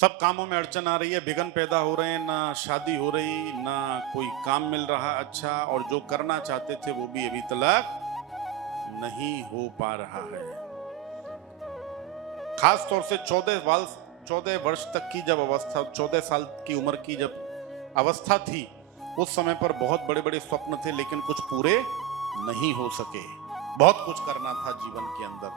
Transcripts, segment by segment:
सब कामों में अड़चन आ रही है, विघ्न पैदा हो रहे हैं, ना शादी हो रही, ना कोई काम मिल रहा अच्छा, और जो करना चाहते थे वो भी अभी तक नहीं हो पा रहा है। खास तौर से 14 वर्ष तक की जब अवस्था, 14 साल की उम्र की जब अवस्था थी, उस समय पर बहुत बड़े बड़े स्वप्न थे, लेकिन कुछ पूरे नहीं हो सके। बहुत कुछ करना था जीवन के अंदर,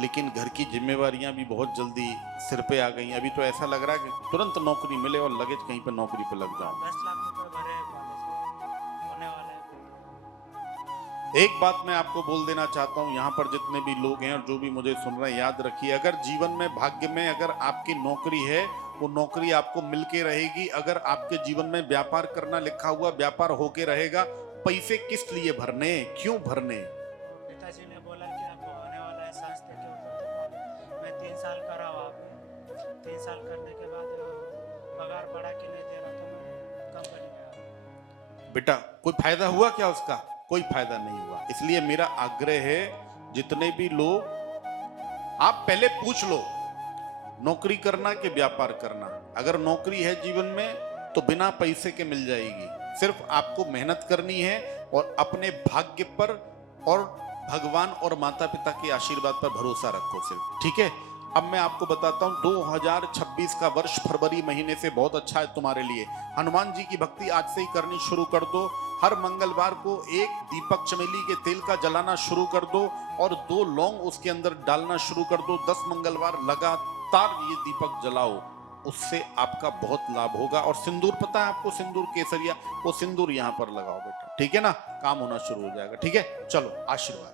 लेकिन घर की जिम्मेवारियां भी बहुत जल्दी सिर पे आ गई। अभी तो ऐसा लग रहा है कि तुरंत नौकरी मिले और लगे कहीं पे नौकरी पे लग जाऊं। 10 लाख रुपए भरे कॉलेज में होने वाला है। एक बात मैं आपको बोल देना चाहता हूं, यहां पर जितने भी लोग हैं और जो भी मुझे सुन रहे हैं, याद रखिए, अगर जीवन में भाग्य में अगर आपकी नौकरी है, वो नौकरी आपको मिलके रहेगी। अगर आपके जीवन में व्यापार करना लिखा हुआ, व्यापार होके रहेगा। पैसे किस लिए भरने, क्यों भरने? तो पिताजी ने बोला कि अब होने वाला है संस्थे के ऊपर, तो कॉलेज मैं 3 साल करा वहाँ पे। 3 साल करने के बाद पगार बढ़ा के नहीं दे रहा, तो मैं कंपनी में आ गया। बेटा कोई फायदा हुआ क्या उसका? कोई फायदा नहीं हुआ। इसलिए मेरा आग्रह है, जितने भी लोग, आप पहले पूछ लो नौकरी करना कि व्यापार करना। अगर नौकरी है जीवन में तो बिना पैसे के मिल जाएगी। सिर्फ आपको मेहनत करनी है और अपने भाग्य पर और भगवान और माता पिता के आशीर्वाद पर भरोसा रखो सिर्फ, ठीक है? अब मैं आपको बताता हूं, 2026 का वर्ष फरवरी महीने से बहुत अच्छा है तुम्हारे लिए। हनुमान जी की भक्ति आज से ही करनी शुरू कर दो। हर मंगलवार को एक दीपक चमेली के तेल का जलाना शुरू कर दो और 2 लौंग उसके अंदर डालना शुरू कर दो। 10 मंगलवार लगातार ये दीपक जलाओ, उससे आपका बहुत लाभ होगा। और सिंदूर पता है आपको, सिंदूर केसरिया, वो सिंदूर यहां पर लगाओ बेटा, ठीक है ना? काम होना शुरू हो जाएगा, ठीक है? चलो आशीर्वाद।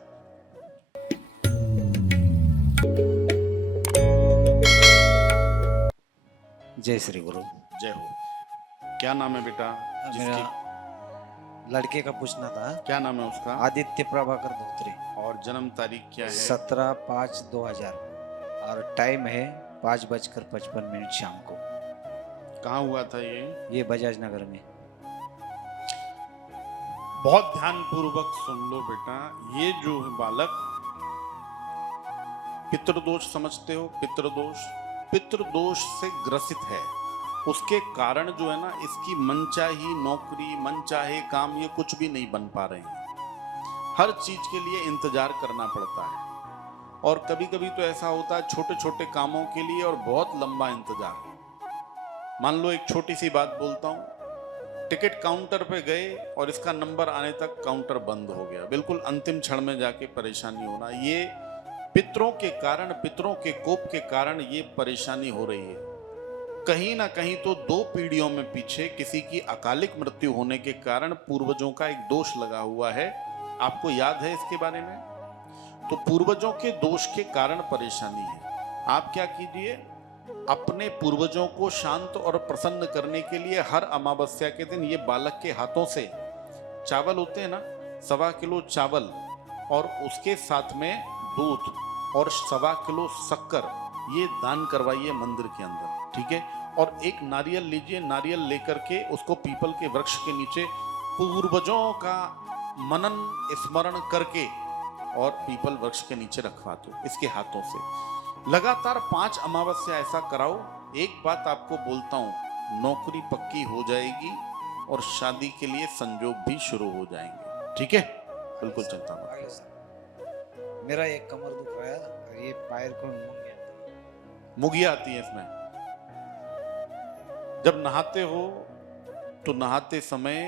जय श्री गुरु। जय हो। क्या नाम है बेटा? मेरा जिसकी लड़के का पूछना था। क्या नाम है उसका? आदित्य प्रभाकर धोत्रे। और जन्म तारीख क्या है? 17/5/2000 और टाइम है 5:55 शाम को। कहाँ हुआ था ये? ये बजाज नगर में। बहुत ध्यान पूर्वक सुन लो बेटा। ये जो है बालक, पितृदोष समझते हो? पितृदोष, पितृदोष से ग्रसित है। उसके कारण जो है ना, इसकी मनचाही नौकरी, मनचाहे काम, ये कुछ भी नहीं बन पा रहे हैं। हर चीज के लिए इंतजार करना पड़ता है, और कभी कभी तो ऐसा होता है छोटे छोटे कामों के लिए और बहुत लंबा इंतजार। मान लो एक छोटी सी बात बोलता हूं, टिकट काउंटर पे गए और इसका नंबर आने तक काउंटर बंद हो गया, बिल्कुल अंतिम क्षण में जाके परेशानी होना, ये पितरों के कारण, पितरों के कोप के कारण ये परेशानी हो रही है। कहीं ना कहीं तो 2 पीढ़ियों में पीछे किसी की अकालिक मृत्यु होने के कारण पूर्वजों का एक दोष लगा हुआ है। आपको याद है इसके बारे में? तो पूर्वजों के दोष के कारण परेशानी है। आप क्या कीजिए, अपने पूर्वजों को शांत और प्रसन्न करने के लिए हर अमावस्या के दिन ये बालक के हाथों से चावल होते हैं ना, 1.25 किलो चावल और उसके साथ में दूध और 1.25 किलो शक्कर, ये दान करवाइए मंदिर के अंदर, ठीक है? और एक नारियल लीजिए, नारियल लेकर के उसको पीपल के वृक्ष के नीचे पूर्वजों का मनन स्मरण करके और पीपल वृक्ष के नीचे रखवा दो इसके हाथों से। लगातार 5 अमावस्या ऐसा कराओ। एक बात आपको बोलता हूं, नौकरी पक्की हो जाएगी और शादी के लिए संजोग भी शुरू हो जाएंगे, ठीक है? बिल्कुल चिंता मत करो। मेरा एक कमर दुख रहा है और ये पैर को मुगिया आती है इसमें। जब नहाते हो तो नहाते समय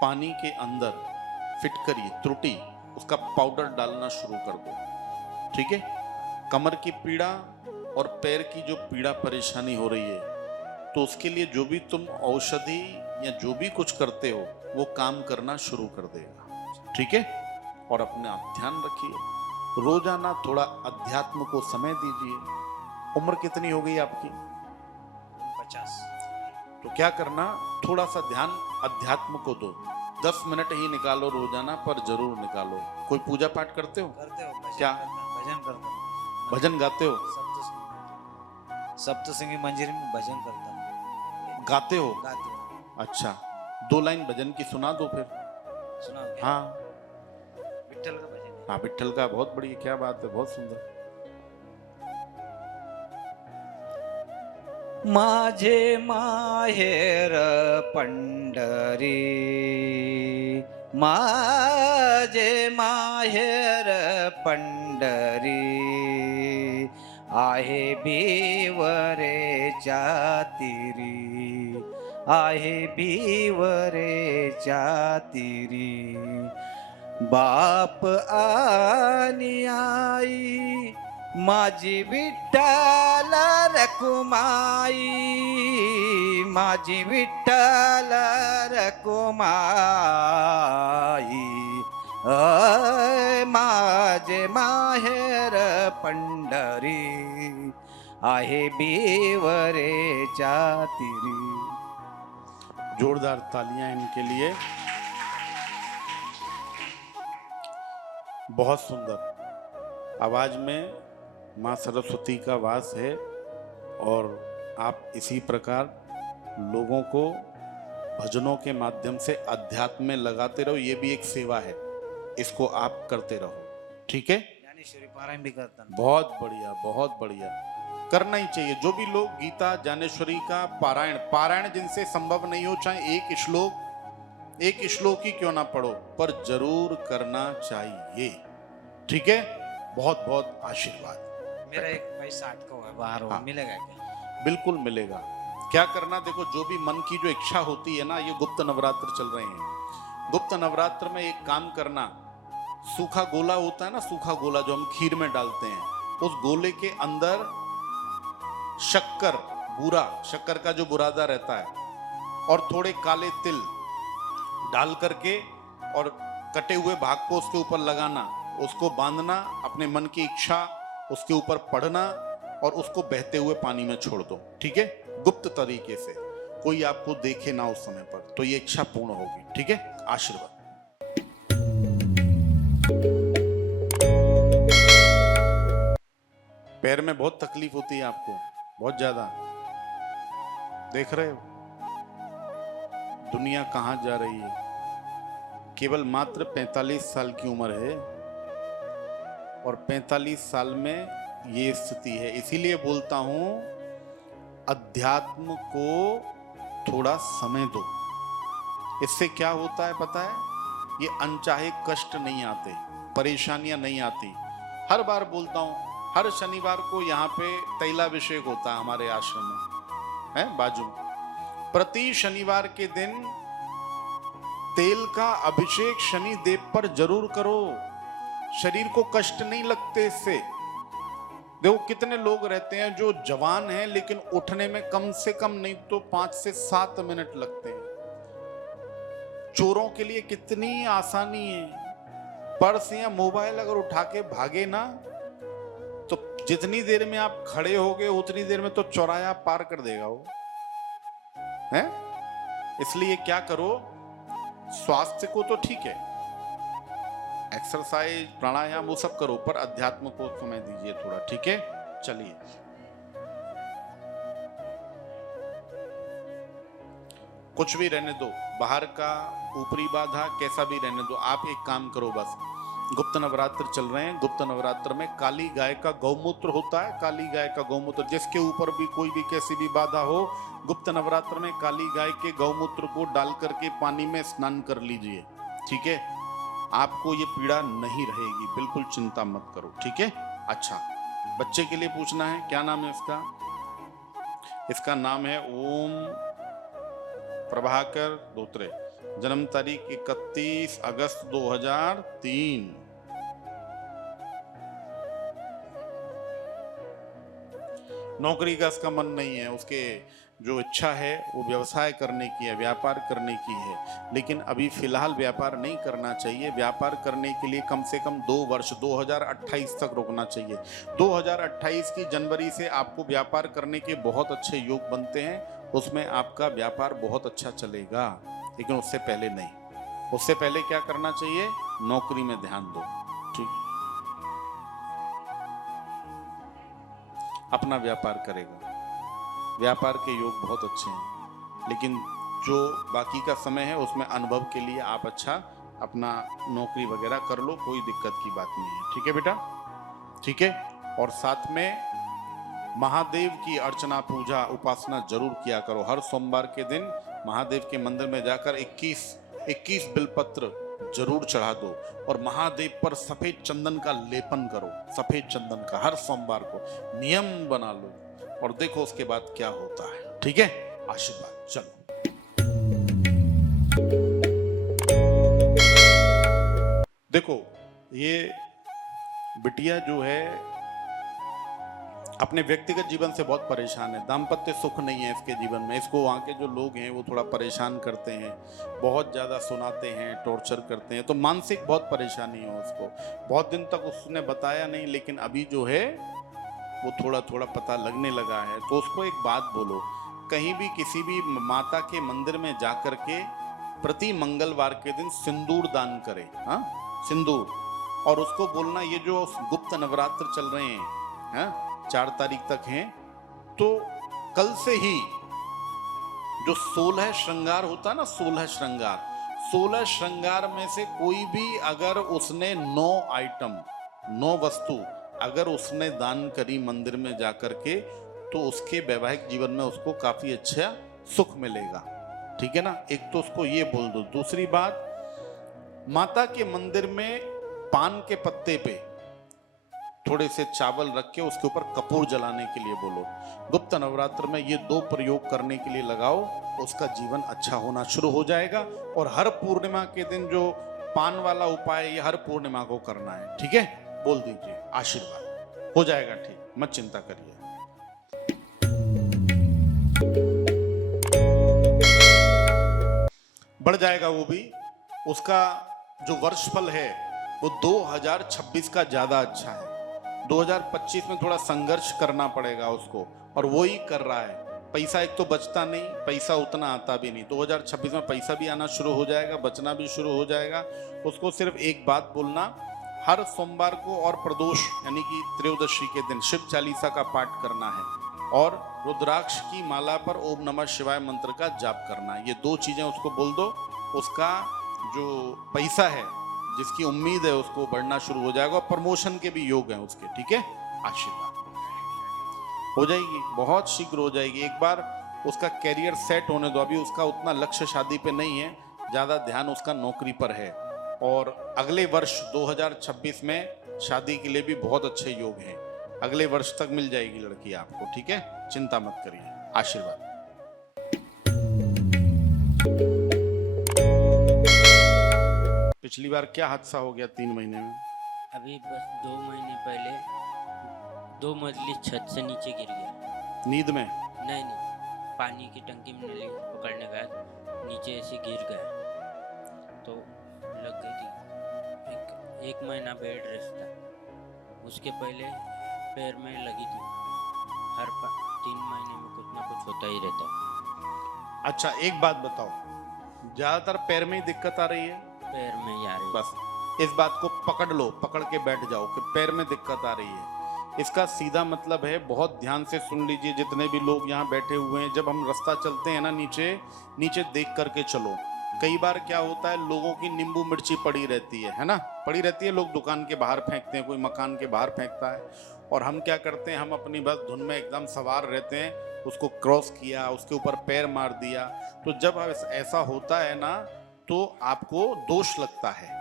पानी के अंदर फिटकरी, त्रुटि, उसका पाउडर डालना शुरू कर दो, ठीक है? कमर की पीड़ा और पैर की जो पीड़ा परेशानी हो रही है, तो उसके लिए जो भी तुम औषधि या जो भी कुछ करते हो वो काम करना शुरू कर देगा, ठीक है? और अपने आप ध्यान रखिए, रोजाना थोड़ा अध्यात्म को समय दीजिए। उम्र कितनी हो गई आपकी? 50। तो क्या करना, थोड़ा सा ध्यान अध्यात्म को दो। 10 मिनट ही निकालो रोजाना, पर जरूर निकालो। कोई पूजा पाठ करते हो? करते हो? क्या? भजन करता हूँ। भजन गाते हो? सप्तसिंगी मंदिर में भजन करता हूँ। गाते हो? गाते हो। अच्छा, 2 लाइन भजन की सुना दो फिर। सुना? हाँ विठल का भजन। हाँ, विठल का, बहुत बढ़िया, क्या बात है, बहुत सुंदर। माझे माहेर पंढरी, माझे माहेर पंढरी, आहे बिवरेच्या तीरी, आहे बिवरेच्या तीरी. बाप आणि आई माझी विठ्ठल रखुमाई, माझी विठ्ठल रखुमाई. माझे माहेर पंढरी, आहे बिवरेच्या तीरी. जोरदार तालियां इनके लिए. बहुत सुंदर आवाज में माँ सरस्वती का वास है और आप इसी प्रकार लोगों को भजनों के माध्यम से अध्यात्म में लगाते रहो. ये भी एक सेवा है, इसको आप करते रहो. ठीक है, ज्ञानेश्वरी पारायण भी करता हूं. बहुत बढ़िया, बहुत बढ़िया. करना ही चाहिए. जो भी लोग गीता ज्ञानेश्वरी का पारायण जिनसे संभव नहीं हो, चाहे एक श्लोक ही क्यों ना पढ़ो, पर जरूर करना चाहिए. ठीक है, बहुत बहुत आशीर्वाद. मेरा एक भाई 60 का हुआ है बाहर, वो हाँ. मिलेगा क्या? बिल्कुल मिलेगा. क्या करना, देखो जो भी मन की जो इच्छा होती है ना, ये गुप्त नवरात्र चल रहे हैं. गुप्त नवरात्र में एक काम करना, सूखा गोला होता है ना, सूखा गोला जो हम खीर में डालते हैं, उस गोले के अंदर शक्कर का जो बुरादा रहता है और थोड़े काले तिल डाल करके और कटे हुए भाग को उसके ऊपर लगाना, उसको बांधना, अपने मन की इच्छा उसके ऊपर पढ़ना और उसको बहते हुए पानी में छोड़ दो. ठीक है, गुप्त तरीके से, कोई आपको देखे ना उस समय पर, तो ये इच्छा पूर्ण होगी. ठीक है, आशीर्वाद. पैर में बहुत तकलीफ होती है आपको, बहुत ज्यादा. देख रहे हो दुनिया कहां जा रही है. केवल मात्र 45 साल की उम्र है और 45 साल में ये स्थिति है. इसीलिए बोलता हूं, अध्यात्म को थोड़ा समय दो. इससे क्या होता है पता है, ये अनचाहे कष्ट नहीं आते, परेशानियां नहीं आती. हर बार बोलता हूं, हर शनिवार को यहाँ पे तैलाभिषेक होता है हमारे आश्रम में, है बाजू. प्रति शनिवार के दिन तेल का अभिषेक शनि देव पर जरूर करो. शरीर को कष्ट नहीं लगते इससे. देखो कितने लोग रहते हैं जो जवान हैं लेकिन उठने में कम से कम नहीं तो 5 से 7 मिनट लगते हैं. चोरों के लिए कितनी आसानी है. पर्स या मोबाइल अगर उठा के भागे ना, तो जितनी देर में आप खड़े होगे उतनी देर में तो चौराया पार कर देगा वो, है. इसलिए क्या करो, स्वास्थ्य को तो ठीक है, एक्सरसाइज प्राणायाम वो सब करो, पर अध्यात्म को समय दीजिए थोड़ा. ठीक है, चलिए. कुछ भी रहने दो, बाहर का ऊपरी बाधा कैसा भी रहने दो. आप एक काम करो, बस गुप्त नवरात्र चल रहे हैं. गुप्त नवरात्र में काली गाय का गौमूत्र होता है, काली गाय का गौमूत्र, जिसके ऊपर भी कोई भी कैसी भी बाधा हो, गुप्त नवरात्र में काली गाय के गौमूत्र को डाल करके पानी में स्नान कर लीजिए. ठीक है, आपको ये पीड़ा नहीं रहेगी, बिल्कुल चिंता मत करो. ठीक है. अच्छा, बच्चे के लिए पूछना है, क्या नाम है इसका? इसका नाम है ओम प्रभाकर धोत्रे. जन्म तारीख 31 अगस्त 2003. नौकरी का इसका मन नहीं है, उसके जो इच्छा है वो व्यवसाय करने की है, व्यापार करने की है, लेकिन अभी फिलहाल व्यापार नहीं करना चाहिए. व्यापार करने के लिए कम से कम 2 वर्ष 2028 तक रुकना चाहिए. 2028 की जनवरी से आपको व्यापार करने के बहुत अच्छे योग बनते हैं, उसमें आपका व्यापार बहुत अच्छा चलेगा, लेकिन उससे पहले नहीं. उससे पहले क्या करना चाहिए, नौकरी में ध्यान दो. ठीक, अपना व्यापार करेगा, व्यापार के योग बहुत अच्छे हैं, लेकिन जो बाकी का समय है उसमें अनुभव के लिए आप अच्छा अपना नौकरी वगैरह कर लो, कोई दिक्कत की बात नहीं है. ठीक है बेटा, ठीक है. और साथ में महादेव की अर्चना पूजा उपासना जरूर किया करो। हर सोमवार के दिन महादेव के मंदिर में जाकर 21 बिलपत्र जरूर चढ़ा दो और महादेव पर सफेद चंदन का लेपन करो, सफेद चंदन का हर सोमवार को नियम बना लो और देखो उसके बाद क्या होता है। ठीक है, आशीर्वाद। चलो देखो, ये बिटिया जो है अपने व्यक्तिगत जीवन से बहुत परेशान है, दाम्पत्य सुख नहीं है इसके जीवन में। इसको वहाँ के जो लोग हैं वो थोड़ा परेशान करते हैं, बहुत ज़्यादा सुनाते हैं, टॉर्चर करते हैं, तो मानसिक बहुत परेशानी है उसको। बहुत दिन तक उसने बताया नहीं, लेकिन अभी जो है वो थोड़ा थोड़ा पता लगने लगा है। तो उसको एक बात बोलो, कहीं भी किसी भी माता के मंदिर में जा कर के प्रति मंगलवार के दिन सिंदूर दान करे। हाँ, सिंदूर। और उसको बोलना ये जो गुप्त नवरात्र चल रहे हैं, हाँ, 4 तारीख तक हैं, तो कल से ही जो 16 श्रृंगार होता है ना, 16 श्रृंगार में से कोई भी अगर उसने 9 आइटम 9 वस्तु अगर उसने दान करी मंदिर में जाकर के, तो उसके वैवाहिक जीवन में उसको काफी अच्छा सुख मिलेगा। ठीक है ना, एक तो उसको ये बोल दो। दूसरी बात, माता के मंदिर में पान के पत्ते पे थोड़े से चावल रख के उसके ऊपर कपूर जलाने के लिए बोलो। गुप्त नवरात्र में ये 2 प्रयोग करने के लिए लगाओ, उसका जीवन अच्छा होना शुरू हो जाएगा। और हर पूर्णिमा के दिन जो पान वाला उपाय, ये हर पूर्णिमा को करना है। ठीक है, बोल दीजिए, आशीर्वाद हो जाएगा ठीक, मत चिंता करिए। बढ़ जाएगा वो भी। उसका जो वर्षफल है वो 2026 का ज्यादा अच्छा है। 2025 में थोड़ा संघर्ष करना पड़ेगा उसको, और वो ही कर रहा है। पैसा एक तो बचता नहीं, पैसा उतना आता भी नहीं। 2026 में पैसा भी आना शुरू हो जाएगा, बचना भी शुरू हो जाएगा। उसको सिर्फ एक बात बोलना, हर सोमवार को और प्रदोष यानी कि त्रयोदशी के दिन शिव चालीसा का पाठ करना है और रुद्राक्ष की माला पर ओम नमः शिवाय मंत्र का जाप करना है। ये 2 चीजें उसको बोल दो। उसका जो पैसा है, जिसकी उम्मीद है, उसको बढ़ना शुरू हो जाएगा। प्रमोशन के भी योग हैं उसके। ठीक है, आशीर्वाद हो जाएगी, बहुत शीघ्र हो जाएगी। एक बार उसका कैरियर सेट होने दो। अभी उसका उतना लक्ष्य शादी पे नहीं है, ज्यादा ध्यान उसका नौकरी पर है। और अगले वर्ष 2026 में शादी के लिए भी बहुत अच्छे योग हैं। अगले वर्ष तक मिल जाएगी लड़की आपको। ठीक है, चिंता मत करिए, आशीर्वाद। पिछली बार क्या हादसा हो गया 3 महीने में? अभी बस 2 महीने पहले 2 मंजिली छत से नीचे गिर गया। नींद में? नहीं, पानी की टंकी में नली पकड़ने गया, नीचे ऐसे गिर गया तो लग गई थी। एक महीना बेड रेस्ट था। उसके पहले पैर में लगी थी। हर 3 महीने में कुछ ना कुछ होता ही रहता है। अच्छा, एक बात बताओ, ज्यादातर पैर में ही दिक्कत आ रही है? पैर में ही आ रही है। बस इस बात को पकड़ लो, पकड़ के बैठ जाओ कि पैर में दिक्कत आ रही है। इसका सीधा मतलब है, बहुत ध्यान से सुन लीजिए जितने भी लोग यहाँ बैठे हुए हैं, जब हम रास्ता चलते हैं ना, नीचे देख करके चलो। कई बार क्या होता है, लोगों की नींबू मिर्ची पड़ी रहती है ना, पड़ी रहती है। लोग दुकान के बाहर फेंकते हैं, कोई मकान के बाहर फेंकता है, और हम क्या करते हैं, हम अपनी बस धुन में एकदम सवार रहते हैं, उसको क्रॉस किया, उसके ऊपर पैर मार दिया। तो जब ऐसा होता है ना, तो आपको दोष लगता है?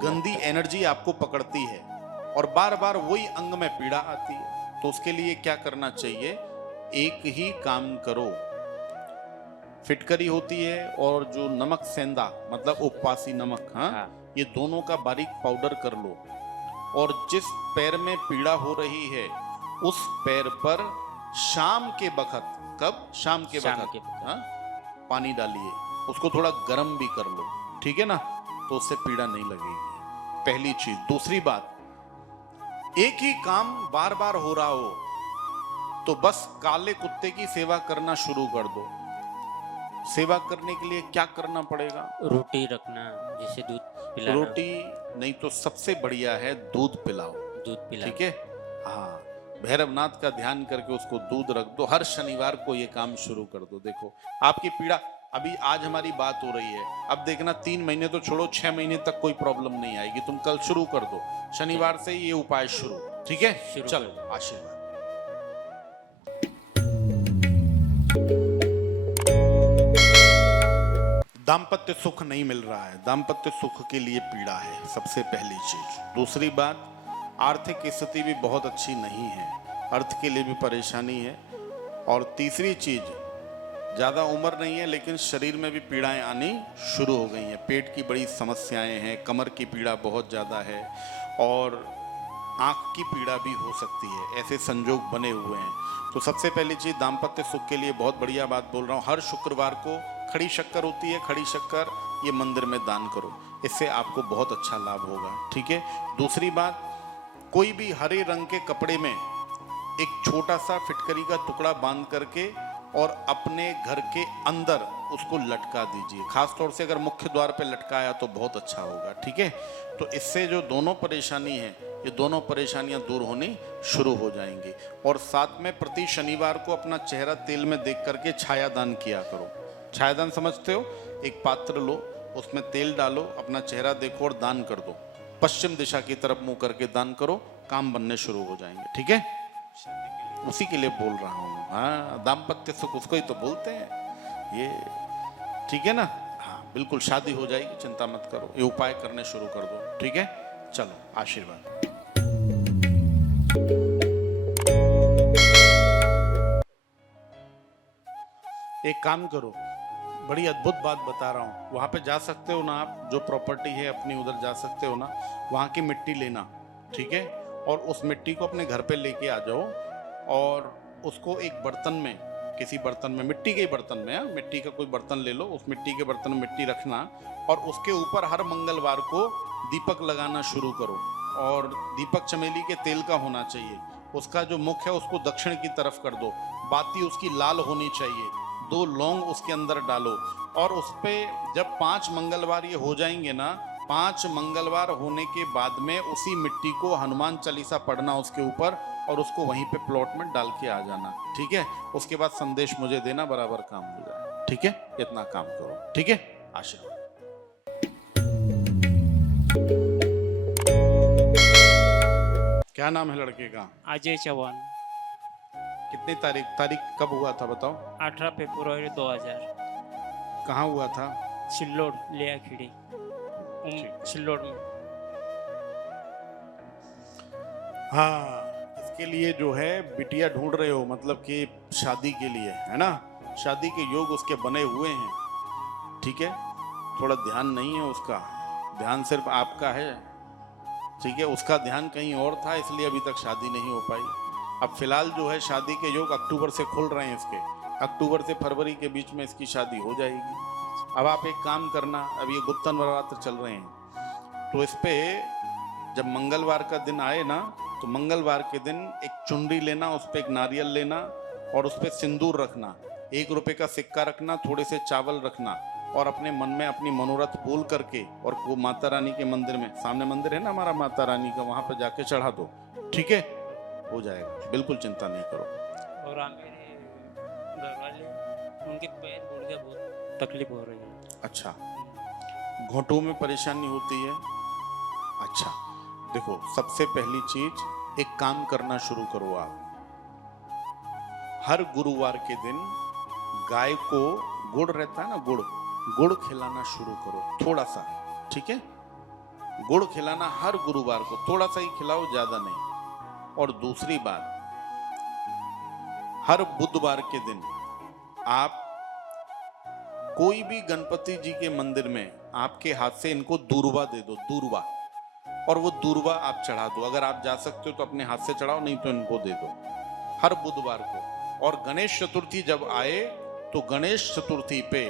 गंदी एनर्जी आपको पकड़ती है और बार बार वही अंग में पीड़ा आती है। तो उसके लिए क्या करना चाहिए, एक ही काम करो। फिटकरी होती है और जो नमक सेंधा मतलब उपवासी नमक, हाँ, ये दोनों का बारीक पाउडर कर लो, और जिस पैर में पीड़ा हो रही है उस पैर पर शाम के वक्त, कब? शाम के वक्त, हाँ, पानी डालिए, उसको थोड़ा गर्म भी कर लो। ठीक है ना, तो उससे पीड़ा नहीं लगेगी। पहली चीज। दूसरी बात, एक ही काम बार बार हो रहा हो तो बस काले कुत्ते की सेवा करना शुरू कर दो। सेवा करने के लिए क्या करना पड़ेगा? रोटी रखना, जैसे दूध पिलाना। रोटी नहीं तो सबसे बढ़िया है दूध पिलाओ। दूध पिलाओ, ठीक है, हाँ। भैरवनाथ का ध्यान करके उसको दूध रख दो। हर शनिवार को ये काम शुरू कर दो। देखो आपकी पीड़ा, अभी आज हमारी बात हो रही है, अब देखना 3 महीने तो छोड़ो, 6 महीने तक कोई प्रॉब्लम नहीं आएगी। तुम कल शुरू कर दो, शनिवार से ये उपाय शुरू। ठीक है, चलो, आशीर्वाद। दाम्पत्य सुख नहीं मिल रहा है, दाम्पत्य सुख के लिए पीड़ा है, सबसे पहली चीज। दूसरी बात, आर्थिक स्थिति भी बहुत अच्छी नहीं है, अर्थ के लिए भी परेशानी है। और तीसरी चीज, ज़्यादा उम्र नहीं है लेकिन शरीर में भी पीड़ाएं आनी शुरू हो गई हैं, पेट की बड़ी समस्याएं हैं, कमर की पीड़ा बहुत ज़्यादा है और आँख की पीड़ा भी हो सकती है, ऐसे संजोग बने हुए हैं। तो सबसे पहली चीज़, दाम्पत्य सुख के लिए बहुत बढ़िया बात बोल रहा हूँ, हर शुक्रवार को खड़ी शक्कर होती है, खड़ी शक्कर ये मंदिर में दान करो, इससे आपको बहुत अच्छा लाभ होगा, ठीक है। दूसरी बात, कोई भी हरे रंग के कपड़े में एक छोटा सा फिटकरी का टुकड़ा बांध करके और अपने घर के अंदर उसको लटका दीजिए, खास तौर से अगर मुख्य द्वार पे लटकाया तो बहुत अच्छा होगा, ठीक है। तो इससे जो दोनों परेशानी है, ये दोनों परेशानियां दूर होनी शुरू हो जाएंगी। और साथ में प्रति शनिवार को अपना चेहरा तेल में देख करके छायादान किया करो। छायादान समझते हो? एक पात्र लो, उसमें तेल डालो, अपना चेहरा देखो और दान कर दो, पश्चिम दिशा की तरफ मुंह करके दान करो, काम बनने शुरू हो जाएंगे, ठीक है। उसी के लिए बोल रहा हूँ। हाँ, दाम्पत्य सुख उसको ही तो बोलते हैं ये, ठीक है ना। हाँ बिल्कुल, शादी हो जाएगी, चिंता मत करो, ये उपाय करने शुरू कर दो, ठीक है। चलो, आशीर्वाद। एक काम करो, बड़ी अद्भुत बात बता रहा हूँ, वहां पे जा सकते हो ना आप, जो प्रॉपर्टी है अपनी उधर जा सकते हो ना, वहां की मिट्टी लेना, ठीक है। और उस मिट्टी को अपने घर पे लेके आ जाओ और उसको एक बर्तन में, किसी बर्तन में, मिट्टी के बर्तन में, मिट्टी का कोई बर्तन ले लो, उस मिट्टी के बर्तन में मिट्टी रखना और उसके ऊपर हर मंगलवार को दीपक लगाना शुरू करो। और दीपक चमेली के तेल का होना चाहिए, उसका जो मुख है उसको दक्षिण की तरफ कर दो, बाती उसकी लाल होनी चाहिए, 2 लौंग उसके अंदर डालो और उस पर जब 5 मंगलवार ये हो जाएंगे ना, 5 मंगलवार होने के बाद में उसी मिट्टी को हनुमान चालीसा पढ़ना उसके ऊपर और उसको वहीं पे प्लॉट में डाल के आ जाना, ठीक है। उसके बाद संदेश मुझे देना, बराबर काम हो जाए, ठीक है। इतना काम करो, ठीक है। आशीर्वाद। क्या नाम है लड़के का? अजय चौहान। कितनी तारीख कब हुआ था बताओ? 18 फरवरी 2000। कहाँ हुआ था? सिल्लोड लिया खिड़ी, सिल्लोड में। हाँ, इसके लिए जो है बिटिया ढूंढ रहे हो, मतलब कि शादी के लिए, है ना। शादी के योग उसके बने हुए हैं, ठीक है। थोड़ा ध्यान नहीं है उसका, ध्यान सिर्फ आपका है, ठीक है। उसका ध्यान कहीं और था, इसलिए अभी तक शादी नहीं हो पाई। अब फिलहाल जो है शादी के योग अक्टूबर से खुल रहे हैं इसके, अक्टूबर से फरवरी के बीच में इसकी शादी हो जाएगी। अब आप एक काम करना, अब ये गुप्त नवरात्र चल रहे हैं, तो इस पे जब मंगलवार का दिन आए ना, तो मंगलवार के दिन एक चुनरी लेना, उस पर एक नारियल लेना और उस पर सिंदूर रखना, 1 रुपए का सिक्का रखना, थोड़े से चावल रखना और अपने मन में अपनी मनोरथ बोल करके और वो माता रानी के मंदिर में, सामने मंदिर है ना हमारा माता रानी का, वहां पर जाके चढ़ा दो, ठीक है। हो जाएगा, बिल्कुल चिंता नहीं करो। और मेरे घर वाले, उनके पैर मुड़ गया, बहुत तकलीफ हो रही है। अच्छा, घुटनों में परेशानी होती है? अच्छा, देखो सबसे पहली चीज, एक काम करना शुरू करो आप, हर गुरुवार के दिन गाय को गुड़ रहता है ना, गुड़ खिलाना शुरू करो, थोड़ा सा, ठीक है। गुड़ खिलाना हर गुरुवार को, थोड़ा सा ही खिलाओ, ज्यादा नहीं। और दूसरी बात, हर बुधवार के दिन आप कोई भी गणपति जी के मंदिर में आपके हाथ से इनको दूर्वा दे दो, दूर्वा, और वो दूर्वा आप चढ़ा दो। अगर आप जा सकते हो तो अपने हाथ से चढ़ाओ, नहीं तो इनको दे दो हर बुधवार को। और गणेश चतुर्थी जब आए तो गणेश चतुर्थी पे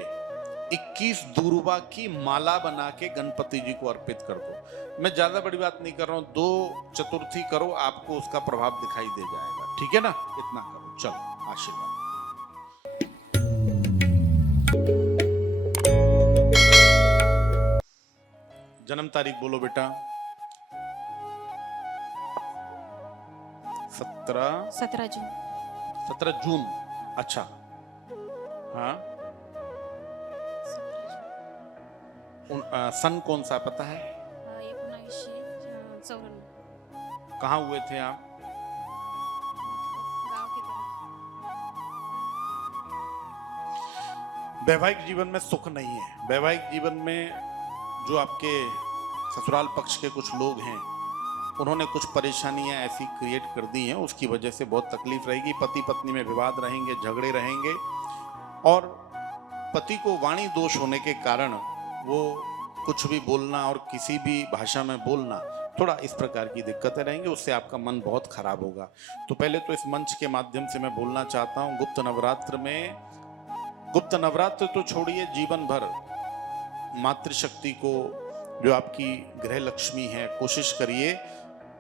21 दूर्वा की माला बना के गणपति जी को अर्पित कर दो। मैं ज्यादा बड़ी बात नहीं कर रहा हूं, 2 चतुर्थी करो, आपको उसका प्रभाव दिखाई दे जाएगा, ठीक है ना। इतना करो, चलो आशीर्वाद। जन्म तारीख बोलो बेटा। 17 जून। 17 जून, अच्छा। हाँ, सन कौन सा पता है? 1954। कहाँ हुए थे आप? गांव की तरफ। वैवाहिक जीवन में सुख नहीं है। वैवाहिक जीवन में जो आपके ससुराल पक्ष के कुछ लोग हैं, उन्होंने कुछ परेशानियां ऐसी क्रिएट कर दी हैं, उसकी वजह से बहुत तकलीफ रहेगी। पति पत्नी में विवाद रहेंगे, झगड़े रहेंगे, और पति को वाणी दोष होने के कारण वो कुछ भी बोलना और किसी भी भाषा में बोलना, थोड़ा इस प्रकार की दिक्कतें रहेंगी, उससे आपका मन बहुत खराब होगा। तो पहले तो इस मंच के माध्यम से मैं बोलना चाहता हूँ, गुप्त नवरात्र तो छोड़िए, जीवन भर मातृशक्ति को, जो आपकी गृह लक्ष्मी है, कोशिश करिए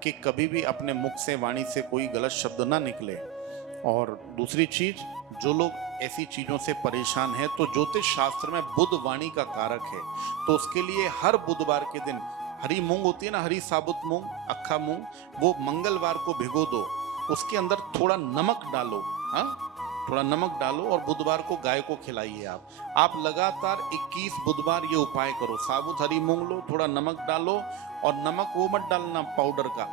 कि कभी भी अपने मुख से, वाणी से कोई गलत शब्द ना निकले। और दूसरी चीज, जो लोग ऐसी चीजों से परेशान हैं, तो ज्योतिष शास्त्र में बुध वाणी का कारक है, तो उसके लिए हर बुधवार के दिन हरी मूंग होती है ना, हरी साबुत मूंग, अक्खा मूंग, वो मंगलवार को भिगो दो, उसके अंदर थोड़ा नमक डालो, हाँ, थोड़ा नमक डालो, और बुधवार को गाय को खिलाइए। आप लगातार 21 बुधवार ये उपाय करो। साबुत हरी मूंग लो, थोड़ा नमक डालो, और नमक वो मत डालना पाउडर का,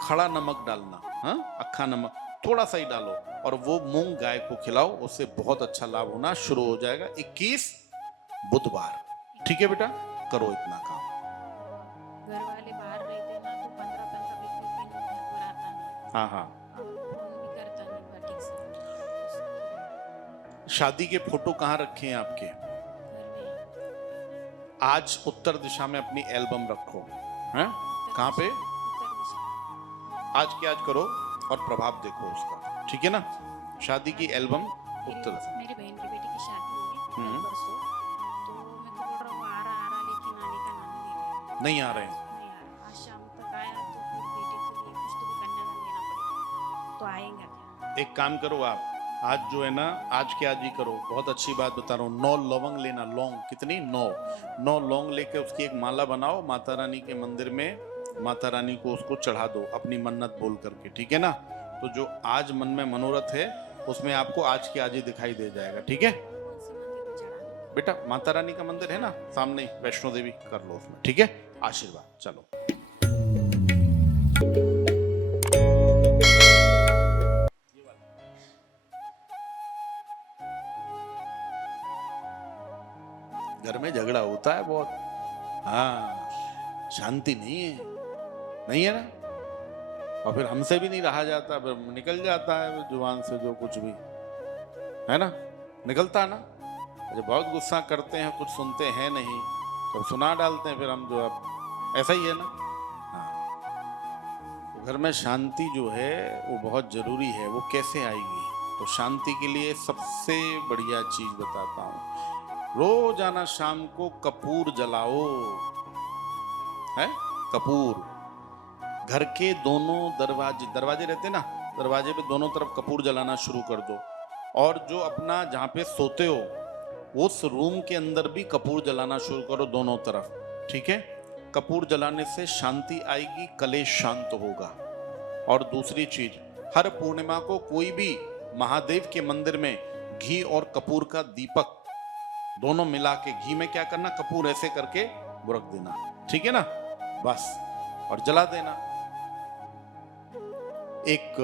खड़ा नमक डालना, हाँ, अक्खा नमक थोड़ा सा ही डालो, और वो मूंग गाय को खिलाओ, उससे बहुत अच्छा लाभ होना शुरू हो जाएगा। 21 बुधवार, ठीक है बेटा, करो इतना काम। घर वाले बाहर रहते ना, तो 15-15 20 दिन घर पर आता नहीं। हाँ हाँ। फोन भी करता नहीं बा ठीक से। शादी के फोटो कहाँ रखे हैं आपके? घर में आज उत्तर दिशा में अपनी एल्बम रखो, हैं? कहाँ पे? उत्तर दिशा। आज के आज करो और प्रभाव देखो उसका, ठीक है ना? शादी की एल्बम उत्तर दिशा। मेरी बहन की बेटी की शादी हुई हम्म। परसों, तो मैं तो बोल रहा हूँ आ रहा लेकिन आने का नाम नहीं नहीं आ रहे हैं। नहीं आ रहा। आज शाम तक आया तो फिर बेटे के लिए कुछ तो भी कन्यादान देना पड़ेगा, तो आएंगे क्या? एक काम करो आप, आज जो है ना, आज के आज ही करो। बहुत अच्छी बात बता रहा हूँ। 9 लवंग लेना, लौंग कितनी? 9 लौंग लेके उसकी एक माला बनाओ, माता रानी के मंदिर में माता रानी को उसको चढ़ा दो अपनी मन्नत बोल करके, ठीक है ना? तो जो आज मन में मनोरथ है उसमें आपको आज के आज ही दिखाई दे जाएगा, ठीक है कौन से मंदिर में चढ़ाना? बेटा? माता रानी का मंदिर है ना सामने ही, वैष्णो देवी, कर लो उसमें, ठीक है? आशीर्वाद। चलो घर में झगड़ा होता है बहुत, हाँ, शांति नहीं है, नहीं है ना? और फिर हमसे भी नहीं रहा जाता, फिर निकल जाता है जुबान से जो कुछ भी है ना, निकलता है ना। जब बहुत गुस्सा करते हैं, कुछ सुनते हैं नहीं, तो सुना डालते हैं फिर हम, जो अब ऐसा ही है ना। हाँ, तो घर में शांति जो है वो बहुत जरूरी है। वो कैसे आएगी? तो शांति के लिए सबसे बढ़िया चीज बताता हूँ, रोजाना शाम को कपूर जलाओ, है कपूर। घर के दोनों दरवाजे रहते ना, दरवाजे पे दोनों तरफ कपूर जलाना शुरू कर दो। और जो अपना जहाँ पे सोते हो उस रूम के अंदर भी कपूर जलाना शुरू करो, दोनों तरफ, ठीक है? कपूर जलाने से शांति आएगी, कलेश शांत होगा। और दूसरी चीज, हर पूर्णिमा को कोई भी महादेव के मंदिर में घी और कपूर का दीपक दोनों मिला के, घी में क्या करना, कपूर ऐसे करके रख देना, ठीक है ना? बस, और जला देना। एक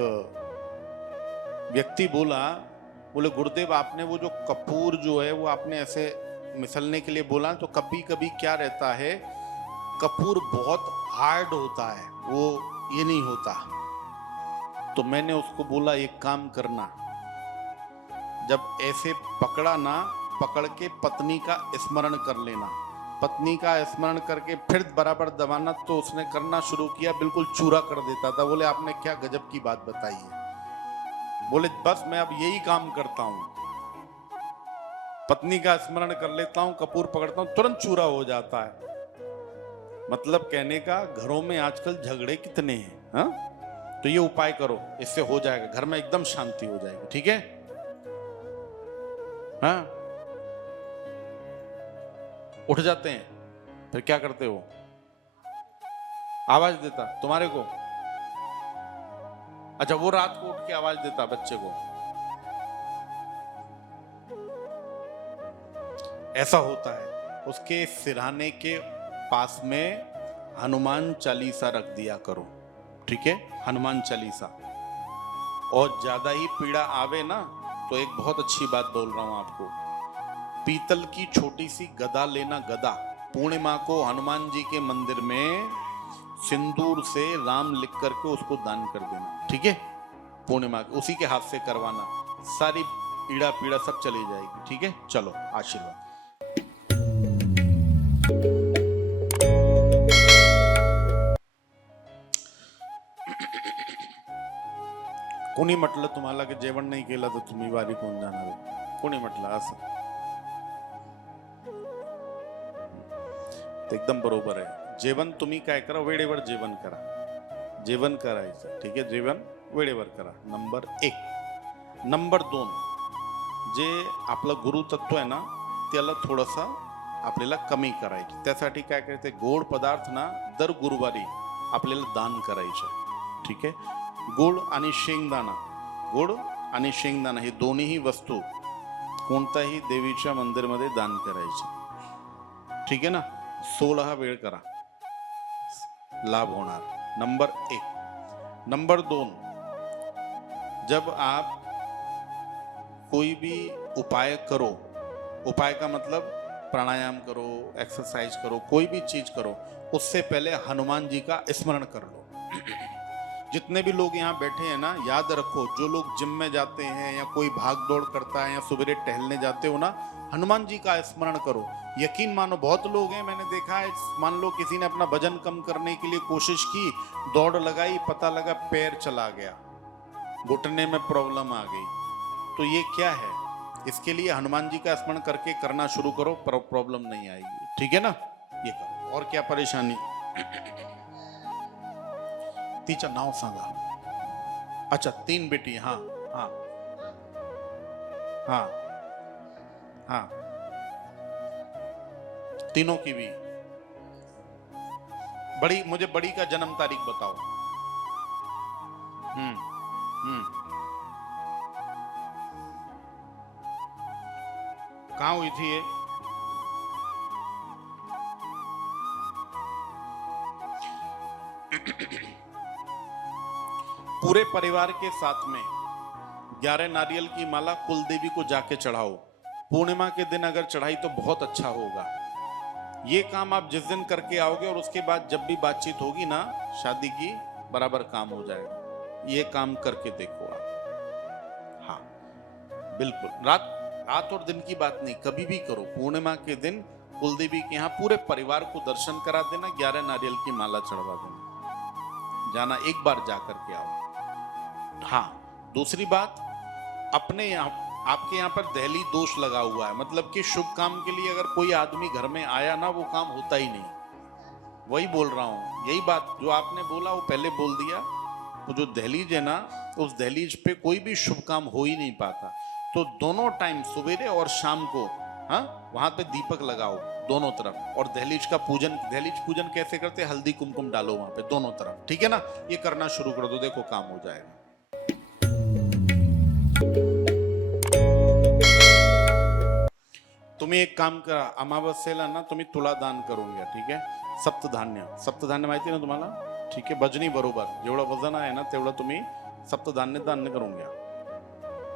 व्यक्ति बोले गुरुदेव आपने वो जो कपूर जो है वो आपने ऐसे मिसलने के लिए बोला, तो कभी कभी क्या रहता है, कपूर बहुत हार्ड होता है, वो ये नहीं होता। तो मैंने उसको बोला एक काम करना, जब ऐसे पकड़ा ना, पकड़ के पत्नी का स्मरण कर लेना, पत्नी का स्मरण करके फिर बराबर दबाना। तो उसने करना शुरू किया, बिल्कुल चूरा कर देता था। बोले आपने क्या गजब की बात बताई है। बोले बस मैं अब यही काम करता हूं, पत्नी का स्मरण कर लेता हूं, कपूर पकड़ता हूं, तुरंत चूरा हो जाता है। मतलब कहने का, घरों में आजकल झगड़े कितने हैं, हाँ? तो ये उपाय करो, इससे हो जाएगा, घर में एकदम शांति हो जाएगी, ठीक है? हाँ, उठ जाते हैं, फिर क्या करते हो? आवाज देता तुम्हारे को? अच्छा, वो रात को उठ के आवाज देता बच्चे को? ऐसा होता है। उसके सिरहाने के पास में हनुमान चालीसा रख दिया करो, ठीक है? हनुमान चालीसा। और ज्यादा ही पीड़ा आवे ना, तो एक बहुत अच्छी बात बोल रहा हूं आपको, पीतल की छोटी सी गदा लेना, गदा। पूर्णिमा को हनुमान जी के मंदिर में सिंदूर से राम लिख करके उसको दान कर देना, ठीक है। पूर्णिमा उसी के हाथ से करवाना, सारी पीड़ा पीड़ा सब चली जाएगी, ठीक है। चलो आशीर्वाद। कोणी म्हटलं तुम्हाला की जेवण नाही केलं तर तुम्ही वारी कोण जाणार आहे? कोणी म्हटलं असं? ते एकदम बरोबर आहे। जेवण तुम्ही काय करा, वेळेवर जेवण करा, जेवण करायचं, ठीक आहे। जेवण वेळेवर करा, नंबर 1। नंबर 2, जे आपलं गुरुतत्व आहे ना त्याला थोडंसं आपल्याला कमी करायचं। त्यासाठी काय करायचं, गोड पदार्थ ना दर गुरुवारी आपल्याला दान करायचं, ठीक आहे। गोड आणि शेंगदाणा, गोड आणि शेंगदाणा हे दोन्हीही वस्तू कोणत्याही देवीच्या मंदिरमध्ये दान करायचे, ठीक आहे ना। 16 वेळ करा, लाभ होणार, नंबर 1। नंबर 2, जब आप कोई भी उपाय करो, उपाय का मतलब प्राणायाम करो, एक्सरसाइज करो, कोई भी चीज करो, उससे पहले हनुमान जी का स्मरण कर लो। जितने भी लोग यहाँ बैठे हैं ना, याद रखो, जो लोग जिम में जाते हैं या कोई भाग दौड़ करता है या सवेरे टहलने जाते हो ना, हनुमान जी का स्मरण करो। यकीन मानो, बहुत लोग हैं, मैंने देखा है, मान लो किसी ने अपना वजन कम करने के लिए कोशिश की, दौड़ लगाई, पता लगा पैर चला गया, घुटने में प्रॉब्लम आ गई, तो ये क्या है? इसके लिए हनुमान जी का स्मरण करके करना शुरू करो, प्रॉब्लम नहीं आएगी, ठीक है ना। ये करो। और क्या परेशानी? तिचं नाव सांगा। अच्छा, 3 बेटी, हाँ हाँ हाँ हाँ, तीनों की भी। बड़ी, मुझे बड़ी का जन्म तारीख बताओ। कहाँ हुई थी ये? पूरे परिवार के साथ में 11 नारियल की माला कुल देवी को जाके चढ़ाओ। पूर्णिमा के दिन अगर चढ़ाई तो बहुत अच्छा होगा। ये काम आप जिस दिन करके आओगे और उसके बाद जब भी बातचीत होगी ना शादी की, बराबर काम हो जाएगा। ये काम करके देखो आप। हाँ बिल्कुल, रात और दिन की बात नहीं, कभी भी करो। पूर्णिमा के दिन कुलदेवी के यहाँ पूरे परिवार को दर्शन करा देना, 11 नारियल की माला चढ़वा देना, जाना, एक बार जा करके आओ। हाँ, दूसरी बात, अपने यहाँ, आपके यहाँ पर दहली दोष लगा हुआ है, मतलब कि शुभ काम के लिए अगर कोई आदमी घर में आया ना, वो काम होता ही नहीं। वही बोल रहा हूँ, यही बात जो आपने बोला वो पहले बोल दिया। तो जो दहलीज है ना, उस दहलीज पे कोई भी शुभ काम हो ही नहीं पाता। तो दोनों टाइम, सवेरे और शाम को, हाँ, वहां पे दीपक लगाओ दोनों तरफ। और दहलीज का पूजन, दहलीज पूजन कैसे करते, हल्दी कुमकुम डालो वहां पे दोनों तरफ, ठीक है ना। ये करना शुरू कर दो, देखो काम हो जाएगा। तुम्ही एक काम करा, अमावस्येला ना तुम्ही तुला दान करून घ्या, ठीक आहे। सप्तधान्य, सप्तधान्य माहिती ना तुम्हाला, ठीक आहे। वजनी बरोबर, जेवढं वजन आहे ना तेवढं तुम्ही सप्तधान्य दान करून घ्या।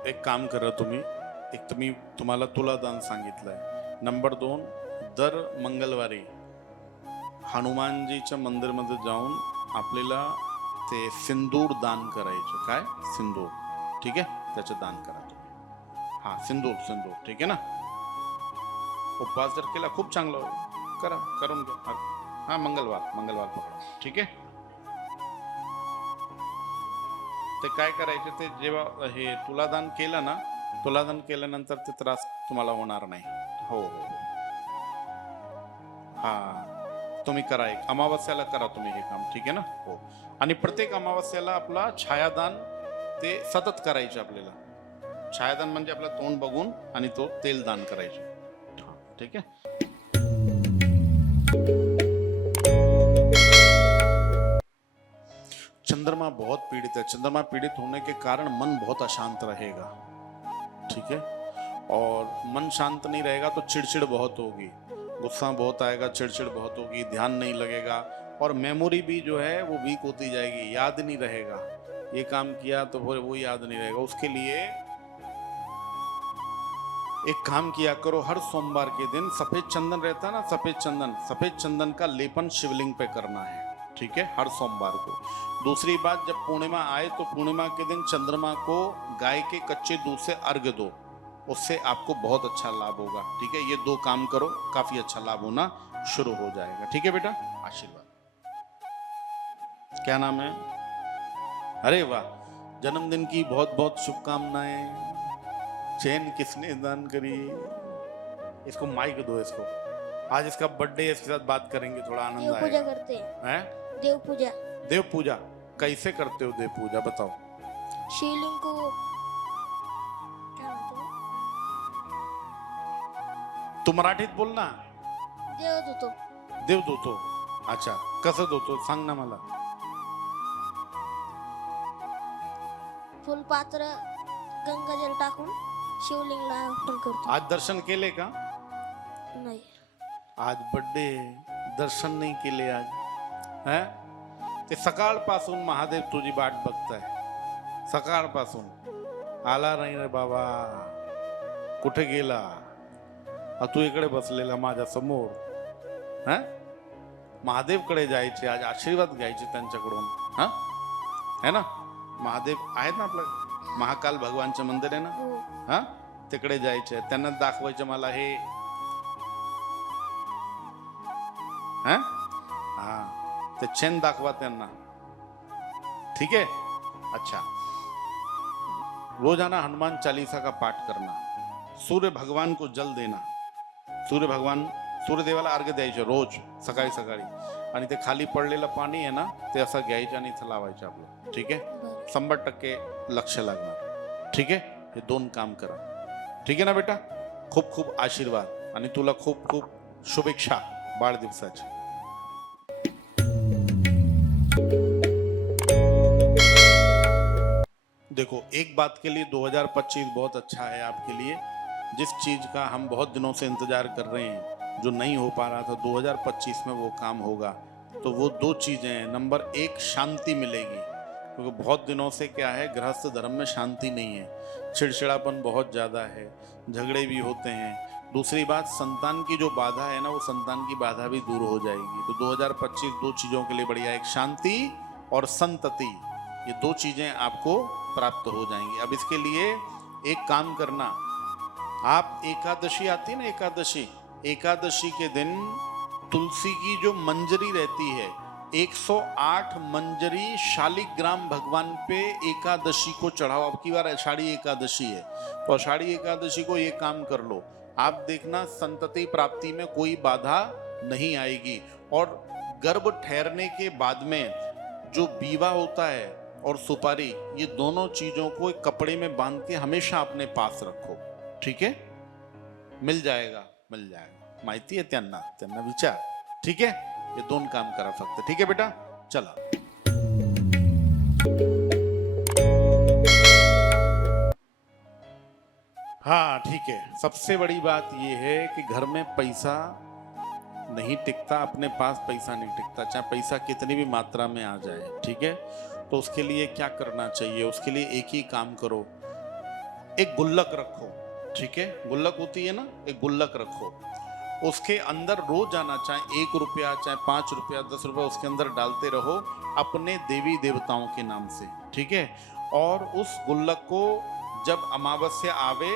एक काम करा तुम्ही, एक तुम्हाला तुला दान सांगितलंय। नंबर 2, दर मंगळवारी हनुमानजीच्या मंदिरमध्ये जाऊन आपल्याला ते सिंदूर दान करायचं। काय? सिंदूर, ठीक आहे, त्याचं दान करा तुम्ही। हा, सिंदूर, ठीक आहे ना। उपवास जर केला खूप चांगलं होईल, करा, करून घ्या। हा, मंगळवार पकडा, ठीक आहे। ते काय करायचे, ते जेव्हा हे तुलादान केलं ना, तुलादान केल्यानंतर ते त्रास तुम्हाला होणार नाही। हो हो, हा, तुम्ही करा, एक अमावस्याला करा तुम्ही हे काम, ठीक आहे ना। हो, आणि प्रत्येक अमावस्याला आपला छायादान ते सतत करायचे आपल्याला। छायादान म्हणजे आपलं तोंड बघून आणि तो तेल दान करायचे, ठीक है। चंद्रमा बहुत पीड़ित है। चंद्रमा पीड़ित होने के कारण मन बहुत अशांत रहेगा, ठीक है। और मन शांत नहीं रहेगा तो चिड़चिड़ बहुत होगी, गुस्सा बहुत आएगा, चिड़चिड़ बहुत होगी, ध्यान नहीं लगेगा, और मेमोरी भी जो है वो वीक होती जाएगी, याद नहीं रहेगा। ये काम किया तो वो याद नहीं रहेगा। उसके लिए एक काम किया करो, हर सोमवार के दिन सफेद चंदन रहता है ना, सफेद चंदन का लेपन शिवलिंग पे करना है, ठीक है, हर सोमवार को। दूसरी बात, जब पूर्णिमा आए तो पूर्णिमा के दिन चंद्रमा को गाय के कच्चे दूध से अर्घ्य दो, उससे आपको बहुत अच्छा लाभ होगा, ठीक है। ये 2 काम करो, काफी अच्छा लाभ होना शुरू हो जाएगा, ठीक है बेटा। आशीर्वाद। क्या नाम है? अरे वाह, जन्मदिन की बहुत बहुत शुभकामनाएं। चैन किसने दान करी? इसको माइक दो इसको, आज इसका बर्थडे, इसके साथ बात करेंगे, थोड़ा आनंद देव पूजा आएगा। करते हैं। हैं? देव पूजा। देव पूजा कैसे करते हो? देव पूजा बताओ। शिवलिंग को क्या म्हणतो? तू मराठीत बोल ना। देव धुतो. देव धुतो. अच्छा, कसं धुतो सांग ना मला. फुलपात्र गंगाजल टाकून शिवलिंगला अर्पण करतो. आज दर्शन केले का? नाही. आज बर्थडे, दर्शन नाही केले आज, हैं? ते सकाळपासून महादेव तुझी वाट बघताय, सकाळपासून. आला नाही रे बाबा, कुठे गेला? तू इकडे बसलेला माझ्या समोर, हैं? महादेवकडे जायचे, आज आशीर्वाद घ्यायचे त्यांच्याकडून, हा, है ना? महादेव आहेत ना, आपलं महाकाल भगवानचं मंदिर आहे ना, हो. हा, तिकडे जायचे, त्यांना दाखवायचे मला हे, हा, ते चैन दाखवा त्यांना, ठीक है। अच्छा, रोजाना हनुमान चालीसा का पाठ करना, सूर्य भगवान को जल देना, सूर्यदेवाला अर्घ्य द्यायचे रोज सकाळी सकाळी, आणि ते खाली पडलेलं पाणी आहे ना, ते असं घ्यायचं आणि इथं लावायचं आपलं, ठीक आहे। बरं. 100% लक्ष लागणार, ठीक आहे। हे 2 काम करा, ठीक आहे ना बेटा। खूप खूप आशीर्वाद आणि तुला खूप खूप शुभेच्छा वाढदिवसाची। देखो, एक बात के लिए 2025 बहुत अच्छा है आपके लिए। जिस चीज का हम बहुत दिनों से इंतजार कर रहे हैं, जो नहीं हो पा रहा था, 2025 में वो काम होगा। तो वो 2 चीजें हैं। नंबर 1, शांति मिलेगी, क्योंकि बहुत दिनों से क्या है, गृहस्थ धर्म में शांति नहीं है, चिड़चिड़ापन बहुत ज़्यादा है, झगड़े भी होते हैं। दूसरी बात, संतान की जो बाधा है ना, वो संतान की बाधा भी दूर हो जाएगी। तो 2025 2 चीज़ों के लिए बढ़िया, एक शांति और संतति, ये 2 चीज़ें आपको प्राप्त हो जाएंगी। अब इसके लिए एक काम करना, आप एकादशी आती है ना, एकादशी के दिन तुलसी की जो मंजरी रहती है, 108 मंजरी शालिग्राम भगवान पे एकादशी को चढ़ाओ। अब की बार आषाढ़ी एकादशी है, तो आषाढ़ी एकादशी को ये काम कर लो, आप देखना संतति प्राप्ति में कोई बाधा नहीं आएगी। और गर्भ ठहरने के बाद में जो बीवा होता है और सुपारी, ये दोनों चीजों को एक कपड़े में बांध के हमेशा अपने पास रखो, ठीक है। मिल जाएगा माहिती आहे त्यांना विचार, ठीक है। ये 2 काम करा फक्त, ठीक है बेटा। चला, हाँ ठीक है। सबसे बड़ी बात ये है कि घर में पैसा नहीं टिकता, अपने पास पैसा नहीं टिकता, चाहे पैसा कितनी भी मात्रा में आ जाए, ठीक है। तो उसके लिए क्या करना चाहिए, उसके लिए एक ही काम करो, एक गुल्लक रखो, ठीक है। गुल्लक होती है ना, एक गुल्लक रखो, उसके अंदर रोज आना, चाहे 1 रुपया, चाहे 5 रुपया, 10 रुपया, उसके अंदर डालते रहो अपने देवी देवताओं के नाम से, ठीक है। और उस गुल्लक को जब अमावस्या आवे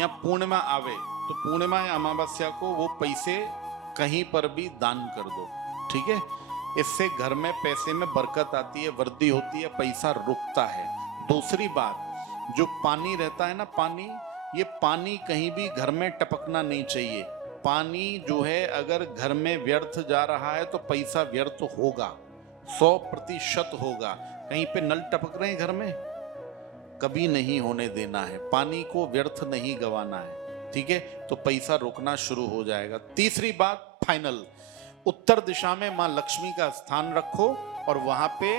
या पूर्णिमा आवे, तो पूर्णिमा या अमावस्या को वो पैसे कहीं पर भी दान कर दो, ठीक है। इससे घर में पैसे में बरकत आती है, वृद्धि होती है, पैसा रुकता है। दूसरी बात, जो पानी रहता है ना, पानी, ये पानी कहीं भी घर में टपकना नहीं चाहिए। पानी जो है अगर घर में व्यर्थ जा रहा है तो पैसा व्यर्थ होगा, 100% होगा। कहीं पे नल टपक रहे हैं घर में, कभी नहीं होने देना है, पानी को व्यर्थ नहीं गंवाना है, ठीक है। तो पैसा रुकना शुरू हो जाएगा। तीसरी बात फाइनल, उत्तर दिशा में माँ लक्ष्मी का स्थान रखो और वहां पे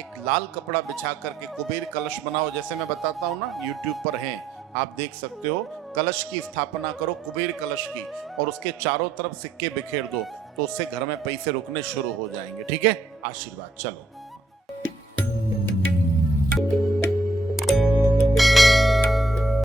एक लाल कपड़ा बिछा करके कुबेर कलश बनाओ, जैसे मैं बताता हूं ना, यूट्यूब पर हैं, आप देख सकते हो। कलश की स्थापना करो, कुबेर कलश की, और उसके चारों तरफ सिक्के बिखेर दो, तो उससे घर में पैसे रुकने शुरू हो जाएंगे, ठीक है। आशीर्वाद। चलो।